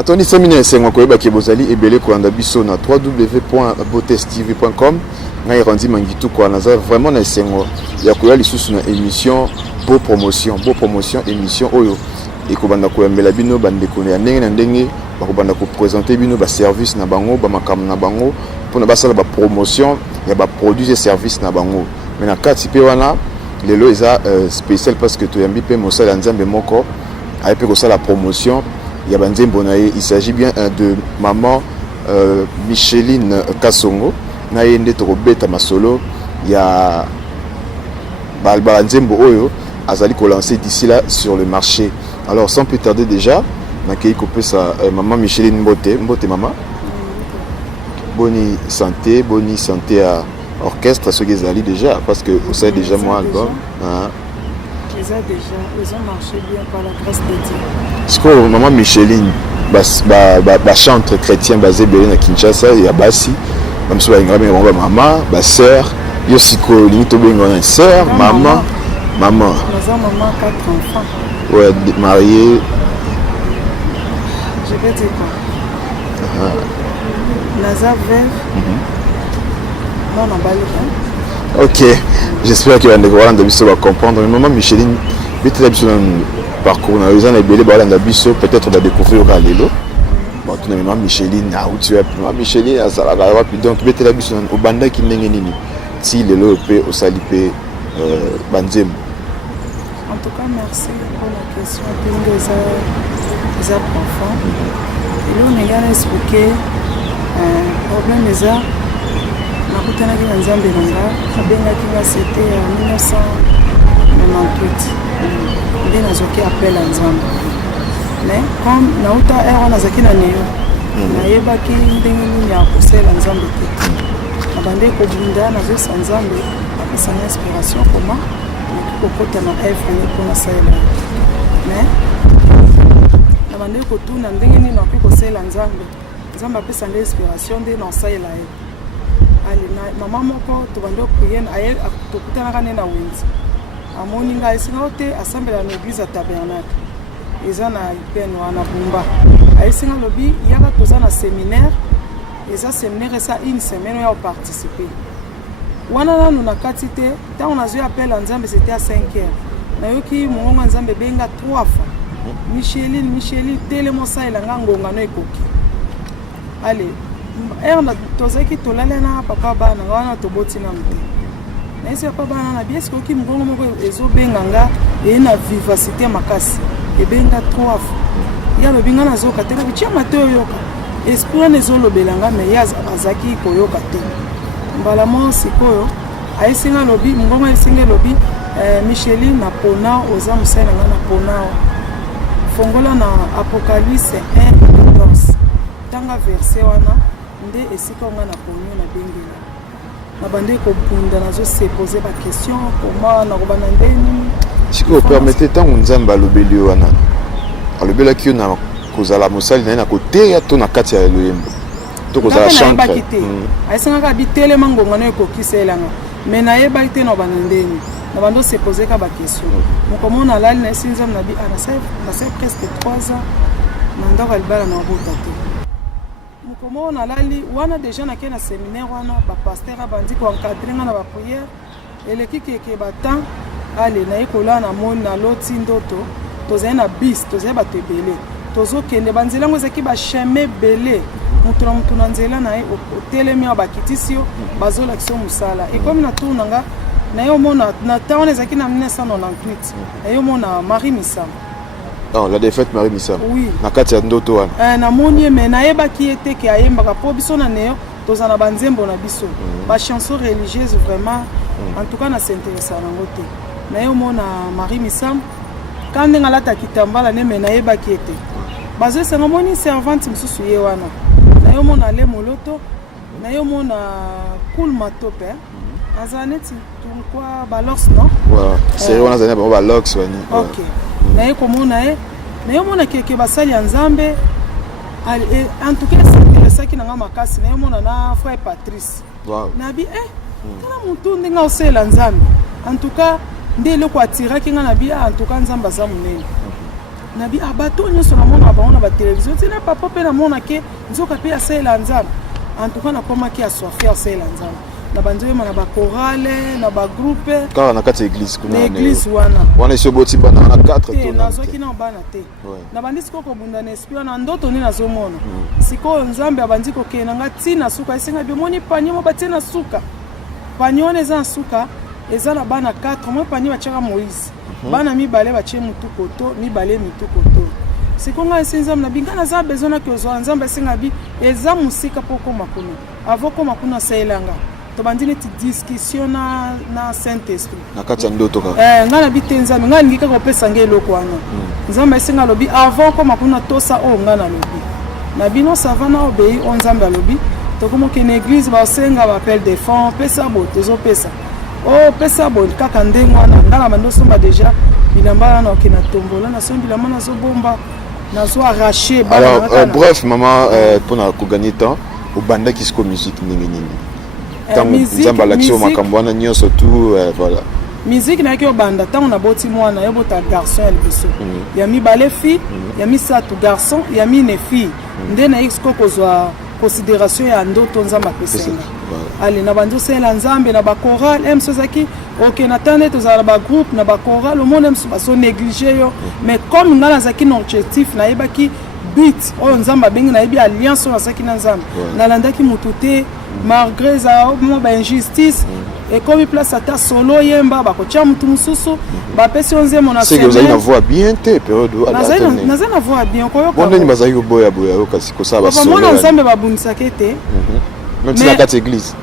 Natoni séminaire sengo koyeba ke bozali ebele ko anda biso na www.botestv.com ngai randi mangitu ko naza vraiment na sengo ya koya lisusu na émission Beau Promotion émission oyo ekobanda koyambela bino bandeko ya ndenge na ndenge bakobanda ko présenter bino ba service na bango ba makam na bango pona basala ba promotion ya ba produits et services na bango mais na kati pe wana lelo eza spécial parce que toyambi pe mosala nzambe moko ayepe ko sala promotion. Il s'agit bien de maman Micheline Kasongo. Naïende Torobeta Masolo. Il y a Balba Nzembo Oyo. Azali ko lancé d'ici là sur le marché. Alors sans plus tarder déjà, nakei kopé sa maman Micheline Mbote maman. Boni santé à orchestre ce Gezali déjà parce que vous savez déjà moi album. Ils ont marché bien par la grâce de Dieu. Est-ce que maman Micheline chante chrétien basé à Kinshasa et à Bassi, comme ça maman, sœur, Yosiko limite une sœur, maman. Maman 4 enfants. Ouais, mariée. Je vais dire quoi? Naza veuve. Non, on va Ok, j'espère que les gens vont comprendre. Mais maman Micheline, parcours peut-être on va découvrir Lelo. Bon, tu maman Micheline, tu es maman Micheline, donc tu es au banda qui n'est ni si Lelo peut au salipé Banzem. En tout cas, merci pour la question des enfants. Et là, on a expliqué le problème des arts. Nakutanaki na nzambe nanga abengaki nga c'était en 1998 nde nazoki appel ya nzambe mais comme nauta ere nazaki na neyo nayebaki ndenge nini ya kosala nzambe te nabande kobunda nazosa nzambe apesanga inspiration koma nakoki kokota na œuvre ye mpona saela mais nabande kotuna ndenge nini nakoki kosala nzambe apesanga inspiration nde nasaela ye maman moko tobande prier aye tokutanaka ne na wenzi amoni ngai esinga te assemblée na église ya tabernacle eza na ipene wana bumba ayesinga lobi yaka toza na séminaire eza séminaire esa une semaine oya koparticiper wana nanu na kati te ntango nazwi appel ya nzambe c'était à 5 heures nayoki mongongo ya nzambe benga 3 fois Micheline tele mosalelanga ngongano ekoki ale erna tozaki tolala na papa bana wana toboti na mte na ese papa bana na bien sikoki mbongo moko ezobenga nga na vivacité makasi ebenga 3 fois ya lobinga nazoka te kabi tia mate oyoka esprit wana ezolobela nga me ya azaki koyoka te mbala mo sikoyo ayesinga lobi mbongo ayesinga lobi Micheline na pona oza mosala nga na pona fongola na Apocalypse 1:14 tanga verset wana nde esika nga na ponyo na bengela na bande ko bunda nazo se poser ba question comment na robana ndeni siko permettez tant nzamba lobeli wana alobela ki na kozala mosali na kote ya to na kati ya loyembo to kozala chantre aisanga ka bitele mangonga na ekokiselanga mais na yeba ite na bana ndeni na bando se poser ka ba question moko mona lali na sinzam na bi ana sa presque 3 ans na ndako albala na robota te comment on a lali wana déjà na kena séminaire wana ba pasteur abandi ko encadrer na ba prière et le kiki batan ale na ekola na moni na loti ndoto tozai na bis tozai ba tebele tozo kende banzela ngo zaki ba chemin belé mutu na nzela na otelemi ba kitisio bazola kiso musala et comme na tourna nga na yo mona na taona zaki na 1998 na yo mona Marie Missam. Non, la défaite Marie Missa. Oui. Na kati ya ndoto wana. Na moni mais na yeba ki ete ke ayembaka po biso na neyo tozana banzembo na biso. Ba chanson religieuse vraiment en tout cas na s'intéresse na ngote. Na yo mona Marie Missa quand ngalata kitambala ne mais na yeba ki ete. Bazo se moni servante msusu ye wana. Na yo mona le moloto, na yo mona cool matope. Azaneti pourquoi balox non? Ouais, c'est wana zana ba balox wani. OK. Na ye komona ye na yo mona keke basali ya nzambe en tout cas c'est qui nanga makasi na yo mona na frère Patrice na bi tala mutu ndinga osela nzambe en tout cas nde loko atiraki nga na bi en tout cas nzambe za munene nabi abato nyonso na mona bango na ba télévision tina papa pe na mona ke nzoka pe asela nzambe en tout cas na koma ki aswafi asela nzambe na banzoye na ba chorale na ba groupe car na kati église kuna na église wana iso boti bana na 4 to na zo ki na bana te na bandi siko ko bunda na esprit na ndoto ni na zo mona siko nzambe abandi ko ke na ngati na suka isenga bi moni panye mo batie na suka panye one za suka eza na bana 4 mo panye bachaka Moïse bana mibale bachie mutu koto mibale mitu koto sikonga esinzam na bingana za besoin na kozo nzambe singa bi eza musika poko makuna avoko makuna sailanga to bandine ti discussion na Saint Esprit na kati ya ndoto ka ngana bitenza ngana ngika ko pesa ngeloko wana nzambe singa lobi avant ko makuna tosa o ngana lobi na bino savana obei on nzambe lobi to komo ke na église ba senga ba appel de fonds pesa bo tozo pesa oh pesa bon kaka ndengo wana ngala mando somba déjà bilamba na okina tombola na sombi bilamba na zo bomba na zo arracher ba. Alors bref maman pour na ko gagner temps au banda qui se musique nini nini tant nzamba l'action makambo wana nyonso tout voilà musique na yo banda tant on a boti mwana yo bota garçon ya biso ya mi balé fille ya mi satu garçon ya mi ne fille ndena exko kozwa considération ya ndoto nzamba pesenga allez na banzo sela nzambe na ba chorale em sozaki OK na tane tozala ba groupe na ba chorale au monde em so négliger yo mais comme ngala zaki non objectif na yebaki but o nzamba bengi na yebi alliance na saki na nzambe na landaki mutute malgré za mo ba injustice et comme place ata solo yemba ba ko tia mutu mususu ba pesi onze mona c'est que vous allez na voix bien te période na za na voix bien ko yo ko ndeni bazaki ko boya yo kasi ko saba solo ba mona nzambe ba bundisa kete même si la carte église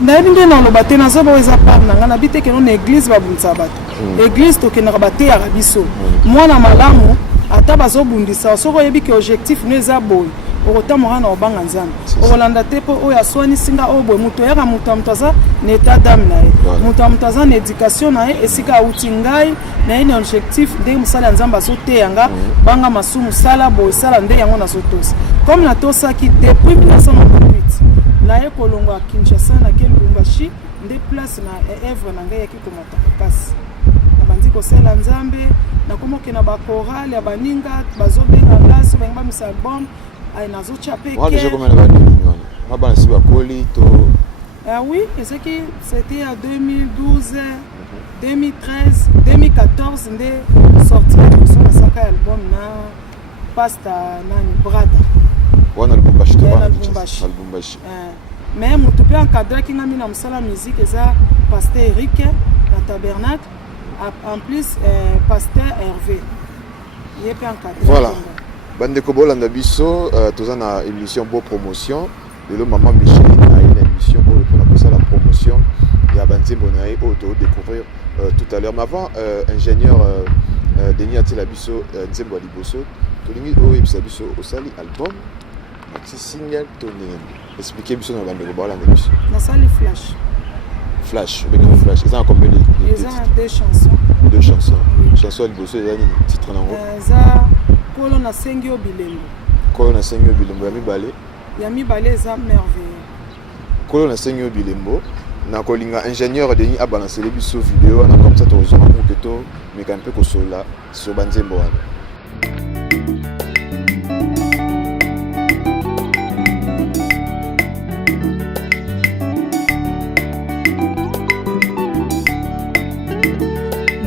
na binde na lo baté na zo ba eza par na ngana bité ke non église ba bundisa bato église to ke na baté ya biso mwana malamu ata bazo bundisa soko yebi ke objectif ne za boy okotamora na obanga nzambe okolanda te po oyo aswani singa obwe muto yaka muto amutaza na état d'âme na ye muto amutaza na éducation na ye esika auti ngai na ye na objectif ndenge mosala ya nzambe azoteyanga banga masumu sala boye sala nde yango nazotosa comme natosaki depuis 1998 na ye kolongwa Kinshasa na ke Lubumbashi nde place na œuvre na ngai yaki komata kasi na bandi kosala nzambe na komoke na bakorale ya baninga bazobenga ngasi bango misa album ay nazo chapé que déjà comment la on va si ba koli to oui c'est que c'était en 2012 2013 2014 ndé sorti sur la saka album na pasta nani brada wana Lubumbashi to wana Lubumbashi mais mutu pe encadré ki ngami na msala musique eza pasteur Eric na tabernacle en plus pasteur Hervé il est pe encadré voilà bande ko bolanda biso toza na émission beau promotion le maman Michel a une émission pour la promotion ya banzembo na ye o to découvrir tout à l'heure mais avant ingénieur Denis Atila biso nzembo ya liboso tolingi o ebisa biso osali album maxi single toning expliquer biso na bande ko bolanda biso na sali flash ils ont combien de ils ont deux chansons chanson liboso ya ni titre nango kolo na sengi obilembo ya mibale eza merveilleux kolo na sengi obilembo na kolinga ingénieur Denis abalancer les biso vidéo na comme ça tozoma moketo meka mpe kosola so banzembo wana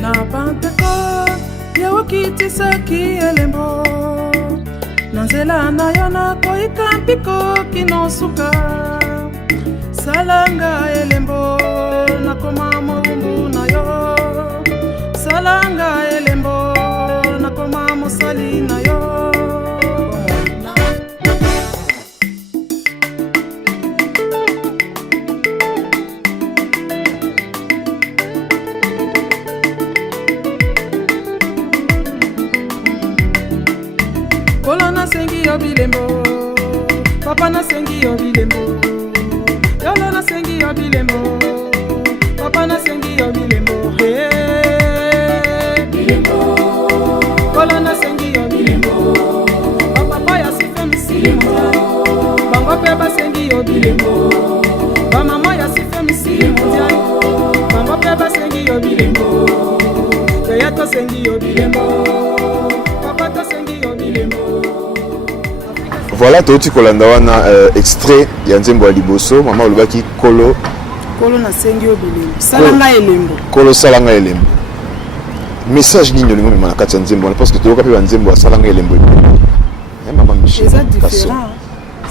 na Pentecôte yawokitisaki elembo na nzela na yo nakoyika mpiko kinosuka salanga elembo nakoma mobumbu na yo salanga elembo nakoma mosali na yo nasengi yo bilembo papa nasengi yo bilembo yolo nasengi yo bilembo papa nasengi yo bilembo bilembo kolo nasengi yo bilembo papa ya sife misimu bango pe basengi yo bilembo mama ya sife misimu bango pe basengi yo bilembo Voilà, tu kolanda wana extrait ya nzembo ya liboso mama olobaki kolo na sengi yo bilembo salanga elembo kolo salanga elembo message nini olingo mema na kati ya nzembo wana parce que toyoka mpe banzembo ya salanga elembo mama Michel eza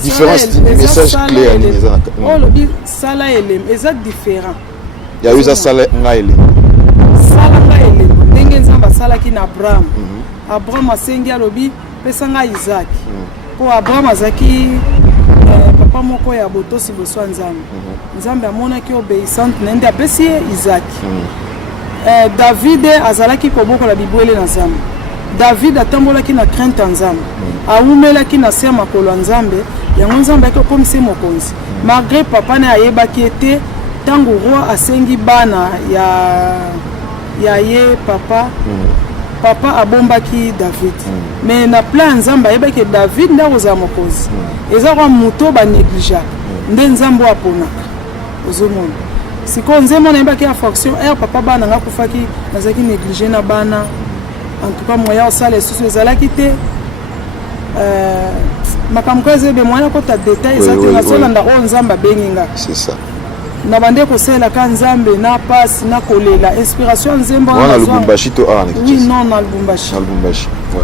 différence message clé ya nini eza na olobi sala elembo eza différent ya yo eza salanga elembo ndenge nzambe asalaki na abraham asengi alobi pesa ngai Isaac po abraham azalaki papa moko ya botosi boso ya nzambe amonaki obéissante na nde apesi ye Isaac David azalaki kobokola bibwele na nzambe David atambolaki na crainte ya nzambe awumelaki na se ya makolo ya nzambe yango nzambe akokomisa ye mokonzi malgré papa na ayebaki ete ntango roi asengi bana ya ye papa abombaki David mais na plan nzambe ayebaki David nde akozala mokonzi eza kwa moto banégligeaka nde nzambe aponaka ozomona sikoyo nzembo nayebaki ya fraction papa bana nga kufaki nazalaki néglige na bana en tout cas moya osala esusu ezalaki te makambo ko ezebe moya kota détail eza te nazolanda oyo nzambe abengi nga na bande kosalelaka nzambe na pasi na kolela inspiration nzembo wana Lubumbashi to oui non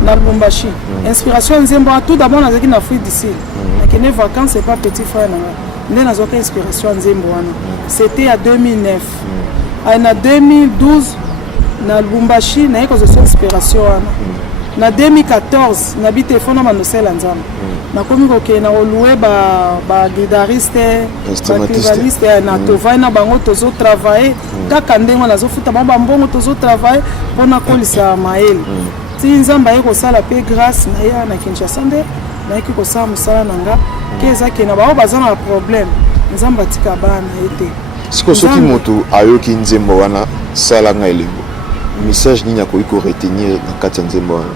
na Lubumbashi inspiration nzembo tout d'abord nazalaki na Afrique du Sud nakende vacances c'est pas petit frère nanga nde nazwaka inspiration nzembo wana c'était à 2009 na 2012 na Lubumbashi naye kozwa inspiration wana na 2014 na bi telefone manosela nzambe nakomi kokende na oluwe ba guitariste ba tribaliste na tovai na bango tozo travailler kaka ndenge nazofuta bango mbongo tozo travailler mpona kolisa maele ti nzambe aye kosala pe grâce na ya na Kinshasa nde nayeki kosala mosala na nga ke ezaki na bao baza na problème nzambe atika bana ete siko soki moto ayoki nzembo wana salanga elembo message nini akoki koretenir na kati ya nzembo wana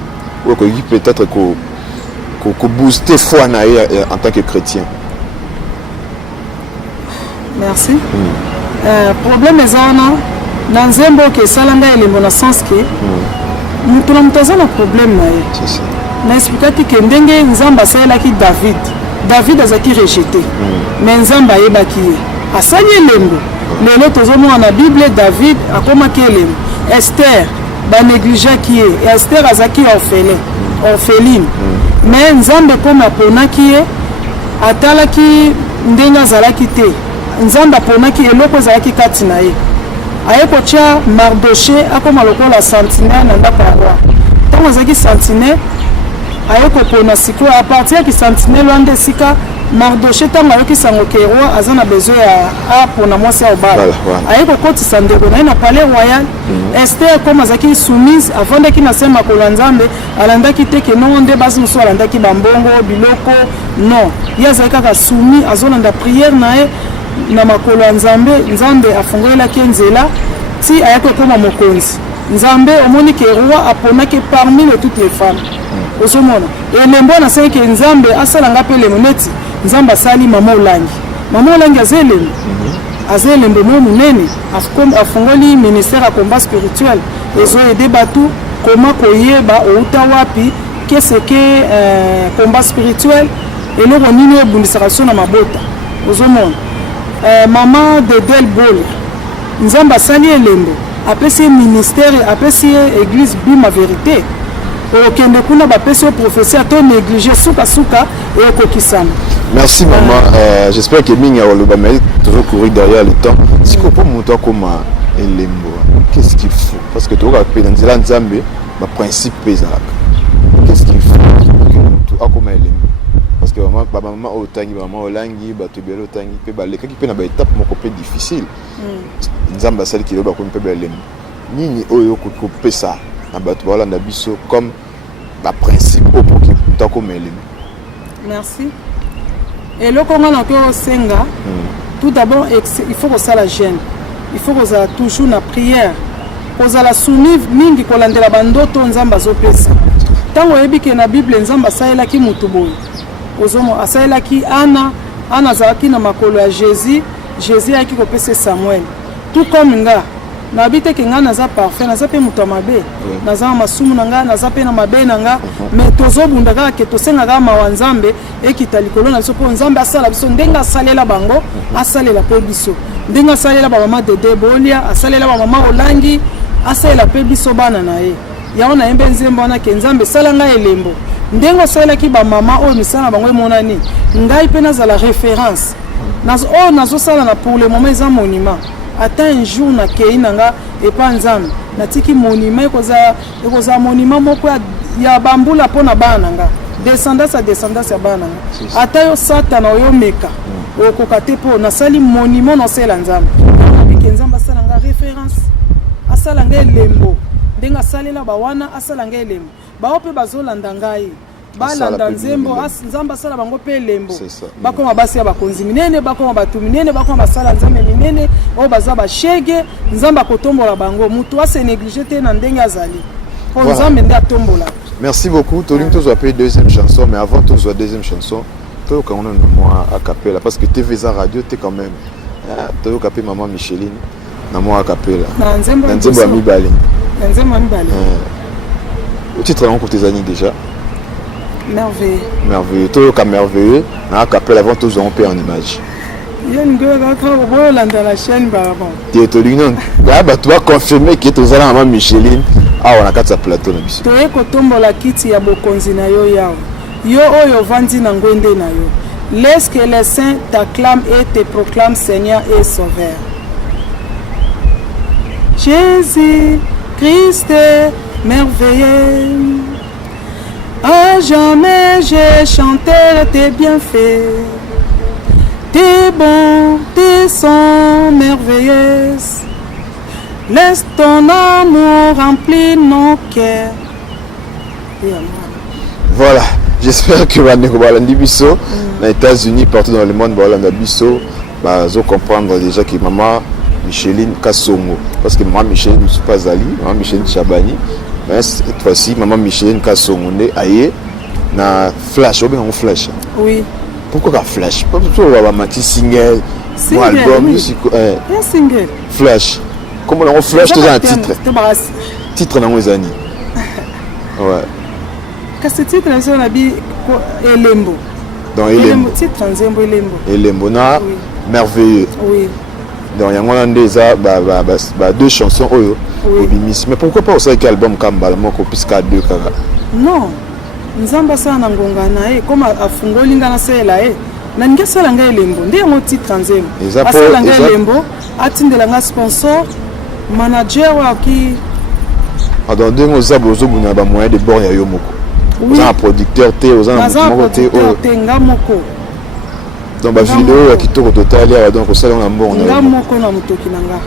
ou akoki peut-être ko booster foi na ye en tant que chrétien. Merci. Problème eza wana na nzembo ke salanga elembo na sens ke mutu na mutu aza na problème na ye na explikaki ke ndenge nzambe asalelaki David azalaki rejeté mais nzambe ayebaki ye asali elembo lelo tozomona na Bible David akomaki elembo Esther banégligeaki ye Esther azalaki orpheline mais nzambe koma aponaki ye atalaki ndenge azalaki te nzambe aponaki eloko ezalaki kati na ye aye kotia Mardoché akoma lokola sentinelle na ndako ya roi ntango azalaki sentinelle aye kopona sikoyo apartir yaki sentinelle wana nde esika Mardoché ntango ayoki sango ke roi aza na besoin ya apona mwasi ya obala aye kokotisa ndeko na ye na palais royal Esther comme azalaki soumise avandaki na se makolo ya nzambe alandaki te ke nongo nde basi mosusu alandaki bambongo biloko non ye azalaki kaka soumis azolanda priere na ye na makolo ya nzambe afungolelaki nzela ti ayaki kokoma mokonzi nzambe omoni ke roi aponaki parmi toutes les femmes ozomona elembo wana asalaki ke nzambe asalanga mpe elemo neti nzambe asali mama olangi aza elembo mo monene afungoli ministère ya combat spirituel ezoyede bato koma koyeba outa wapi keseke combat spirituel eloko nini ebundisaka so na mabota ozomona mama de Del Bol nzambe asali elembo apesi ministère apesi église bima vérité okende kuna bapesi yo prophétie ato négligé suka ekokisama. Merci maman, j'espère que mingi oloba mais toujours courir derrière le temps. Si ko po moto comme elembo, qu'est-ce qu'il faut? Parce que tu vas appeler dans la nzambe, ma principe ezalaka. Qu'est-ce qu'il faut que moto akoma elembo? Parce que maman otangi maman olangi bato belo tangi pe ba lekaki pe na ba étape moko pe difficile. Nzamba sali ki loba ko pe ba elembo. Nini oyo ko pesa na bato ba na biso comme ba principe au pour que moto akoma elembo. Merci. Et le Congo n'a que senga. Tout d'abord, il faut que ça la gêne. Il faut que ça toujours la prière. Que ça la soumise mingi ko landela bandoto nzamba zo pesa. Tango yebi ke na Bible nzamba saela ki mutubo. Ozomo asaela ki Ana zaki na makolo ya Jésus yaki ko pesa Samuel. Tout comme nga na bite ke nga naza parfait naza pe muto mabe naza masumu na nga naza pe na mabe na nga mais tozobunda kaka ke tosenga kaka mawa nzambe ekita likolo na biso mpo nzambe asala biso ndenge asalela bango asalela pe biso ndenge asalela bamama dede bolia asalela bamama olangi asalela pe biso bana na ye yango nayembe nzembo wana ke nzambe esala ngai elembo ndenge osalelaki bamama oyo misala na bango emonani ngai mpe nazala référence oyo nazosala na pour le moment eza monument ata un jour nakei nanga epa nzambe natiki monument ekozala monument moko ya bambula mpo na bana nanga descendance ya bana nanga ata yo satana oyomeka okoka te mpo nasali monument nosala nzambe nabike nzambe asala nga référence asala nga elembo ndenge asalela bawana asala nga elembo bao mpe bazolanda ngai balanda nzembo nzambe asala bango mpe elembo bakoma basi ya bakonzi minene bakoma bato minene bakoma basala nzambe minene oyo baza bashege nzambe akotombola bango moto ase néglige te na ndenge azali mpo nzambe nde atombola. Merci beaucoup. Tolingi tozwa pe deuxième chanson, mais avant tozwa deuxième chanson toyoka ngona na moi a cappella parce que TV za radio te quand même toyoka pe maman Micheline na moi a cappella na nzembo ya mibale au titre on côté zani déjà merveilleux toyoka merveilleux na cappella avant tozwa on pe en image la chaîne tu vas confirmer que tu as maman Micheline on a quatre plateaux na biso toye kotombola kiti ya bokonzi na yo yao yo oyo vandi na ngwende na yo laisse que les saints t'acclament et te proclament Seigneur et Sauveur. Jésus Christ est merveilleux, à jamais j'ai chanté tes bienfaits, tes bontés sont merveilleuses. Laisse ton amour remplir nos cœurs. Voilà, j'espère que Balandi Bisso, aux États-Unis, partout dans le monde, Balandi Bisso, vous comprendre déjà que maman Micheline Kassongo, parce que maman Micheline ne suis pas Ali, maman Micheline Chabani, mais cette fois-ci, maman Micheline Kassongo, aïe, na flash, ou bien on flash. Oui. Pourquoi un flash? Pas pour avoir un petit single, un album, un single. Flash. Comment on flash tout un titre? Titre dans les années. Ouais. Qu'est-ce que titre là on a dit Elembo. Dans Elembo. Titre Nzembo Elembo. Elembo na merveilleux. Oui. Donc il y a déjà deux chansons oyo. Oui. Mais pourquoi pas aussi album Kambala moko puisque deux kaka? Non. Nzamba sana ngonga na e comme afungoli ngana sela e. Na ngesala nga Elembo. Ndiye mo titre Nzembo. Asala nga Elembo atindela nga sponsor manager qui dans deux mois zabozo buna ba moyen de bord ya yo moko. Vous êtes un producteur T, vous êtes un producteur T ngamoko. Donc ba vidéo ya kitoko total ya donc ça on a bon ngamoko na mutoki nanga.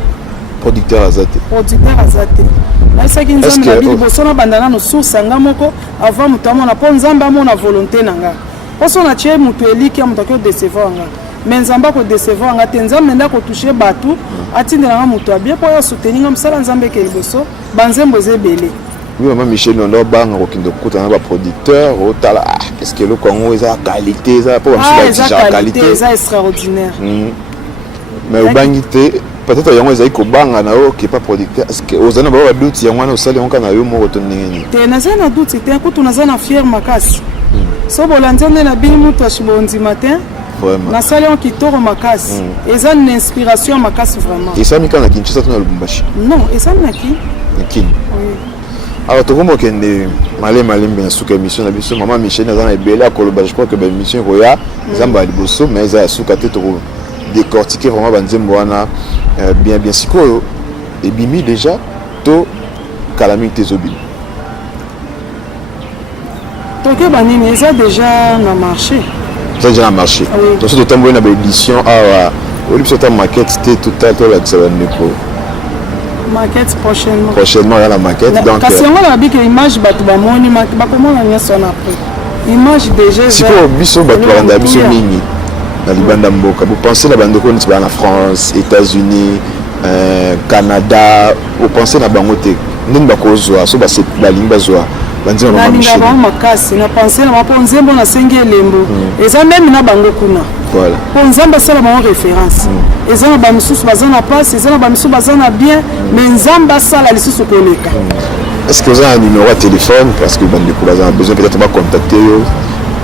Producteur azate. Producteur azate. Na saki nzambe na bibo sona bandana no source ngamoko avant mutamo na po nzambe amona volonté nanga. Poso na tie mutu eliki ya mutoko décevoir nga. Mais nzamba ko décevoir nga te nzambe nda ko toucher batu atindela nga mutu abie po ya soutenir nga msala nzambe ke liboso banzembo zebele. Oui, maman Michel, on a un producteur, qu'est-ce que le Congo, ça a qualité, ça a qualité, ça extraordinaire. Mais au Bangité, peut-être qu'il y a un qui n'est pas producteur, parce que aux années, il y a un salle on a eu mon retourné. Tu as un doute, tu as un coup, tu as un fier makas. Si vous avez un bimu, tu as un matin. Vraiment. Na salon qui tord makas. Et ça une inspiration makas vraiment. Et ça, Mika, tu as un Lubumbashi. Non, et ça, Naki. Oui. Alors, tout le monde qui est malé bien sûr que l'émission de maman Michel est belle, je crois que l'émission est royale, Zamba Liboso, mais ils ont sous-caté pour décortiquer vraiment Banzemboana bien si quoi et Bimi déjà, to calamité Zobin. Donc, ils ont déjà marché. Ça a déjà marché. Donc, c'est tout une édition au lieu de maquette, tout à l'heure, ça va nous maquette prochainement. Prochainement, il y a la maquette. Donc, parce que on a dit que l'image va comment on a son après. Image déjà. Si vous biso batwanda biso mingi na libanda mboka, vous pensez la bande ko en France, États-Unis, Canada, vous pensez na bangote. Ndeni bakozwa so ba se la limba zwa. Banzi na makasi na pensé na maponze mbona senge lembo. Eza même na bango kuna. Voilà. Pour Nzamba c'est la meilleure référence. Ils ont ba misusu bazana passe, ils ont ba misusu bazana bien, mais Nzamba ça la lisusu koleka. Est-ce que vous avez un numéro de téléphone parce que bande vous avez besoin peut-être de contacter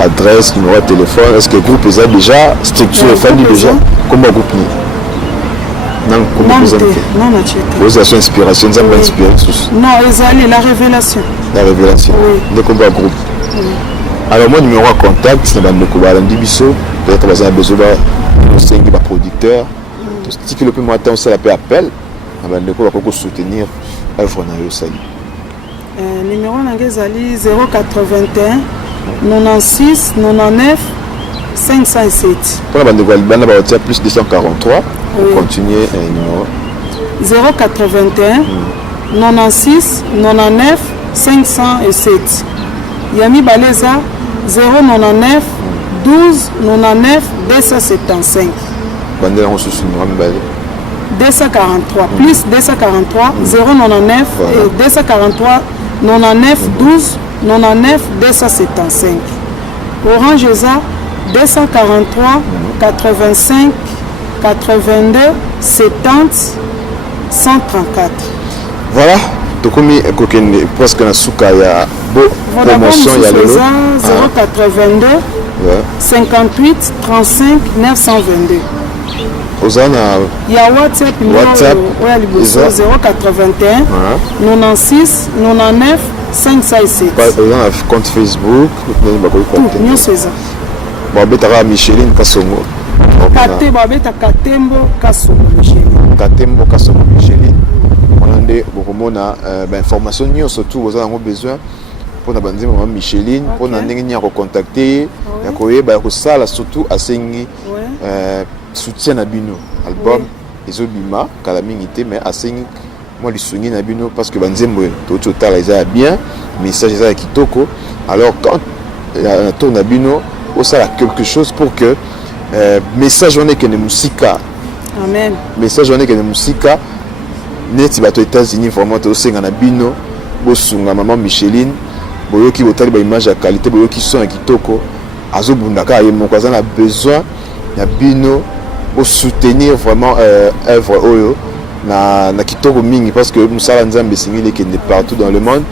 adresse, numéro de téléphone. Est-ce que le groupe est déjà structuré, famille déjà comme un groupe? Non, comment vous avez fait? Non, non, vous avez inspiration, vous avez inspiré tous. Non, ils allaient la révélation. La révélation. Oui. De combat groupe. Oui. Alors moi numéro de contact, c'est bande de Bisso. Peut-être vous avez besoin de producteur. Si que le plus matin, ça l'appelle appel. Bande de quoi pour soutenir œuvre na yo sali. Numéro nangezali 081 96 99 507. Pour la bande de Alibana, on a plus 243. On continue numéro 081 96 99 507. Yami Baleza 099 12 99 275. Bande de ressources numéro 243 plus 243 099 et 243 99 12 99 275. Orange ESA 243 85 82 70 134. Voilà, donc comme presque na suka ya promotion ya lelo 082 58 35 922. Ozana ya WhatsApp oya liboso 081 96 99 507. Ozana compte Facebook nyonso eza babetaka Micheline Kasongo kate babeta Katembo Kasongo Micheline. Katembo Kasongo Micheline on a nde bokomona information nyonso tout ozana ngo besoin pour na banzima mama Micheline pour na ndenge nya ko contacter ya koyeba ko sala surtout asengi soutien na bino album ezobima kala mingi te mais asengi moi lisungi na bino parce que banzembo to tala eza bien message eza kitoko. Alors quand na tourne na bino au sala quelque chose pour que message on est que ne musika amen message on est que ne musika neti bato États-Unis vraiment to senga na bino bosunga maman Micheline boyoki botali ba image ya qualité boyoki son ya kitoko azobundaka ye moko azana besoin ya bino pour soutenir vraiment œuvre oyo na kitoko mingi parce que musala nzambe singili kende partout dans le monde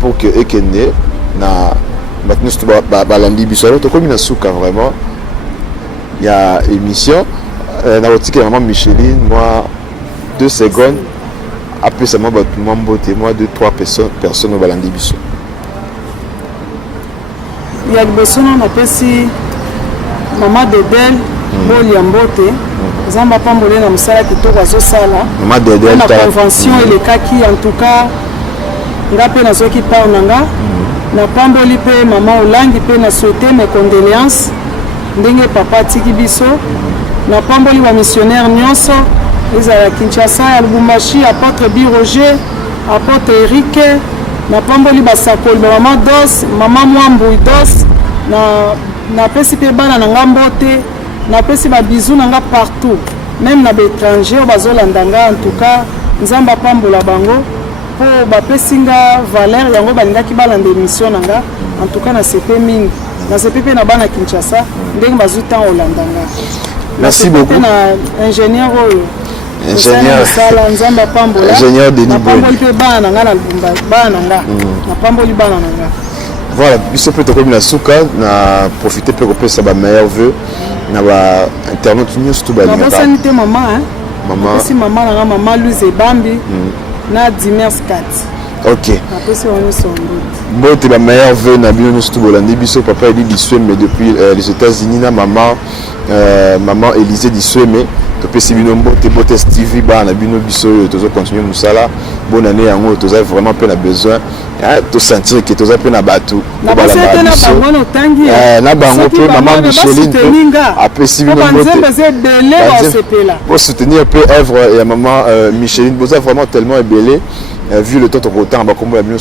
pour que ekende na maintenant tout balandi biso alors to comme na suka vraiment il y a émission na otike maman Micheline moi 2 secondes après ça moi mbote moi 2-3 personnes au balandi biso il y a besoin na pesi maman de belle Bolia Mbote Zamba pambole na musala kitoko azosala na convention elekaki en tout cas nga pe nazoki par nanga na pamboli pe maman Olangi pe na souhaiter mes condoléances ndenge papa tiki biso na pamboli wa missionnaire nyonso ezala Kinshasa ya Lubumbashi apôtre Bi Roger apôtre Eric na pamboli basakoli maman Dos maman Mwambu Dos na pesi pe bana nanga mbote na pesi ba bisous nanga partout même na l'étranger bazolanda nga en tout cas nzamba pambola bango po ba pesinga valeur yango balingaki balanda émission nanga en tout cas na CP mingi na CP na bana Kinshasa ndenge bazuta olanda nga. Merci beaucoup na ingénieur oyo ingénieur sala nzamba pambola ingénieur Denis Boy pamboli pe bana nga na Lubumba bana nga na pamboli bana nga. Voilà, biso peut comme na suka na profiter pour repasser ba meilleur vœu na ba internaute news tout ba linga. Ba sanité maman maman. Si maman na maman Louise Bambi na Dimers 4. OK. Après c'est on son bon te ba meilleur vœu na bino tout bolandi biso papa Eli Disweme depuis les États-Unis na maman maman Élisée Disweme to pesi bino mbote bote Stevie ba na bino biso tozo continuer musala bonne année yango toza vraiment pe na besoin to sentir que toza pe na bato na ba na bango no tangi na bango pe maman Micheline apesi bino mbote pour soutenir peu œuvre et maman Micheline boza vraiment tellement ébélé vu le temps autant ba comme la bino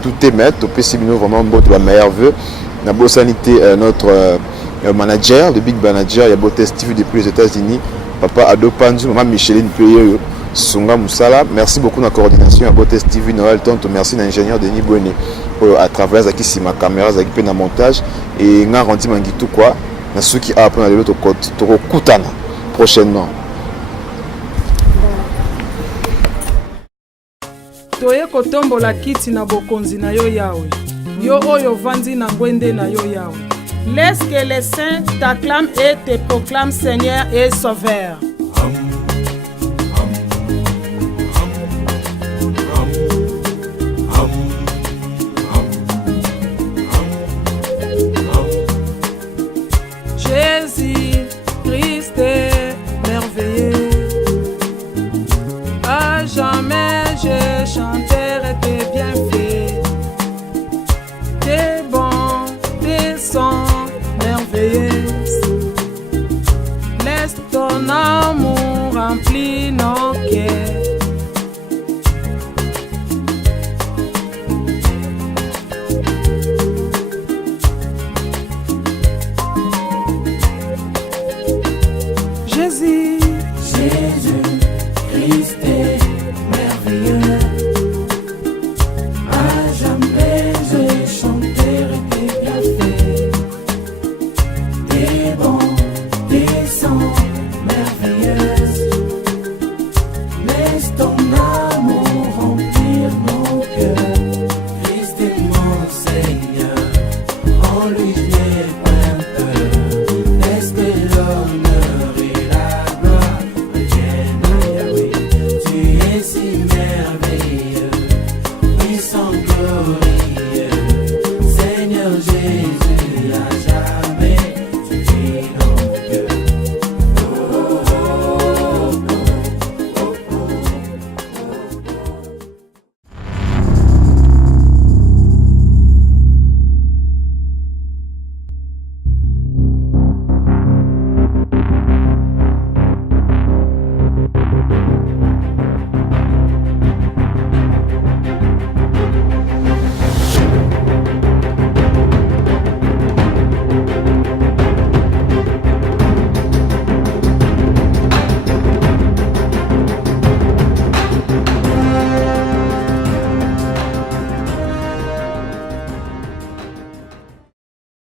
tout est mettre to pesi bino vraiment mbote ba meilleur vœu na bo sanité notre manager le big manager il y a bote Stevie depuis les États-Unis papa Ado Panzu maman Micheline Peyo Sunga Moussala merci beaucoup na coordination à Botes TV Noël Tonto merci na ingénieur Denis Boene à travers Zaki Sima caméra Zaki pe na montage et nga rendi mangitu quoi na soki awa mpona lelo tokokutana prochainement. Toye kotombola kiti na bokonzi na yo Yawe, yo oyo vandi na ngwende na yo Yawe. Laisse que les saints t'acclament et te proclament Seigneur et Sauveur.